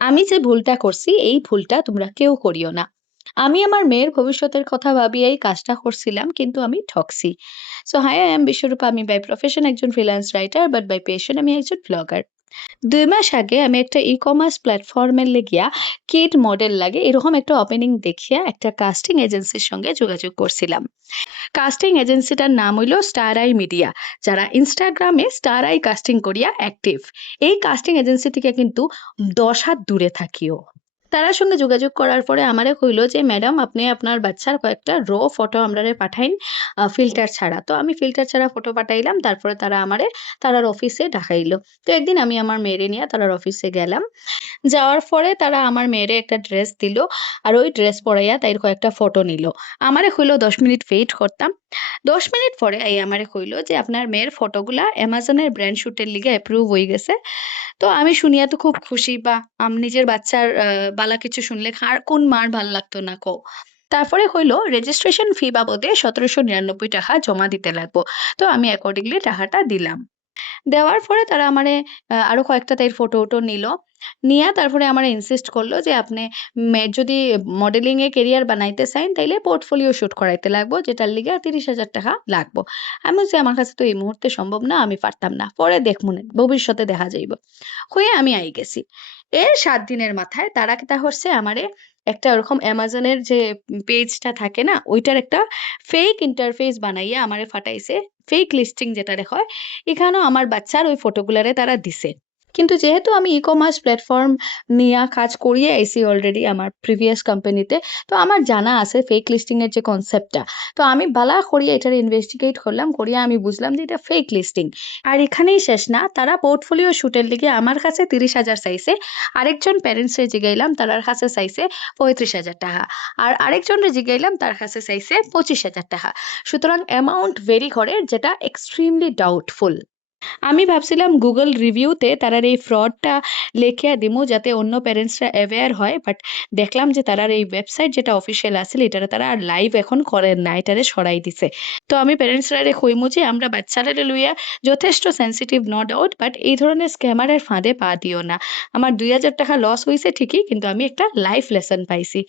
আমি যে ভুলটা করছি এই ভুলটা তোমরা কেউ করিও না। আমি আমার মেয়ের ভবিষ্যতের কথা ভাবিয়ে এই কাজটা করছিলাম কিন্তু আমি ঠকছি। So hi, I am Bishwarupa. আমি বাই প্রফেশন একজন freelance writer but by passion আমি একজন ব্লগার। ২ মাস আগে আমি একটা ই-কমার্স প্ল্যাটফর্মের লিগিয়া কিড মডেল লাগে এরকম একটা ওপেনিং দেখিয়া একটা কাস্টিং এজেন্সির সঙ্গে যোগাযোগ করছিলাম। কাস্টিং এজেন্সিটার নাম হইল স্টার আই মিডিয়া, যারা ইনস্টাগ্রামে স্টার আই কাস্টিং করিয়া অ্যাক্টিভ। এই কাস্টিং এজেন্সি থেকে কিন্তু ১০ হাত দূরে থাকিও। তারার সঙ্গে যোগাযোগ করার পরে আমারে কইল যে, "ম্যাডাম আপনি আপনার বাচ্চার কয়েকটা ফটো আমরারে পাঠাইন ফিল্টার ছাড়া।" তো আমি ফিল্টার ছাড়া ফটো পাঠাইলাম। তারপরে তারা আমারে তারার অফিসে ডাকাইল। তো একদিন আমি আমার মেয়েরে নিয়া তারার অফিসে গেলাম। যাওয়ার পরে তারা আমার মেয়েরে একটা ড্রেস দিল। আর ওই ড্রেস পরাইয়া তাইর কয়েকটা ফটো নিল। আমারে কইল ১০ মিনিট ওয়েট করতাম। ১০ মিনিট পরে আমারে কইল যে, "আপনার মেয়ের ফটোগুলা Amazon এর ব্র্যান্ড শুটের লিগে অ্যাপ্রুভ হয়ে গেছে।" তো আমি শুনিয়া তো খুব খুশি, বা নিজের বাচ্চার বালা কিছু শুনলে কার কোন মার ভাল লাগতো না কও? তারপরে হইল রেজিস্ট্রেশন ফি বাবদে ৳১৭৯৯ জমা দিতে লাগবো। তো আমি অ্যাকর্ডিংলি টাকাটা দিলাম। দেওয়ার পরে তারা আমারে আরো কয়েকটা তাইর ফটো-টটো নিল। নিয়া তারপরে আমারে ইনসিস্ট করল যে, "আপনি মেয়ের যদি মডেলিং এ ক্যারিয়ার বানাইতে চাইন তাইলে পোর্টফোলিও শুট করাইতে লাগবো, যেটার লিগা ৳৩০,০০০ লাগবো।" আমি বলছি, "আমার কাছে তো এই মুহূর্তে সম্ভব না, আমি পারতাম না। পরে দেখমুনে, ভবিষ্যতে দেখা যাইব।" হইয়া আমি আই গেছি। এর ৭ দিনের মাথায় তারা কিতা করছে আমারে একটা ওরকম Amazon এর যে পেজটা থাকে না? ওইটার একটা ফেক ইন্টারফেস বানাইয়া আমারে ফাটাইছে। ফেক লিস্টিং যেটারে হয়, এখানেও আমার বাচ্চার ওই ফটোগুলারে তারা দিছে। কিন্তু যেহেতু আমি ই-কমার্স প্ল্যাটফর্ম নিয়া কাজ করিয়ে আইছি অলরেডি আমার প্রিভিয়াস কোম্পানিতে, তো আমার জানা আছে ফেক লিস্টিং এর যে কনসেপ্টটা। তো আমি বালা করিয়া এটারে ইনভেস্টিগেট করলাম। করিয়া আমি বুঝলাম যে এটা ফেক লিস্টিং। আর এখানেই শেষ না। তারা পোর্টফোলিও শুটের লিগে আমার কাছে ৩০,০০০ চাইছে। আরেকজন প্যারেন্টস রে জিগাইলাম, তারার কাছে চাইছে ৳৩৫,০০০। আর আরেকজনরে জিগাইলাম, তার কাছে চাইছে ৳২৫,০০০। সুতরাং অ্যামাউন্ট ভেরি করে, যেটা এক্সট্রিমলি ডাউটফুল। আমি ভাবছিলাম Google রিভিউতে তারার এই ফ্রডটা লেখিয়া দিমু যাতে অন্য প্যারেন্টসরা অ্যাওয়্যার হয়। বাট দেখলাম যে তারার এই ওয়েবসাইট যেটা অফিসিয়াল আছিল এটারে তারা আর লাইভ এখন করেন না। এটারে সরাই দিছে। তো আমি প্যারেন্টসরারে কইমু যে, "আমরা বাচ্চারারে লইয়া যথেষ্ট সেনসিটিভ নো ডাউট, বাট এই ধরনের স্ক্যামারের ফাঁদে পা দিও না। আমার ৳২,০০০ লস হইছে ঠিকই, কিন্তু আমি একটা লাইফ লেসন পাইছি।"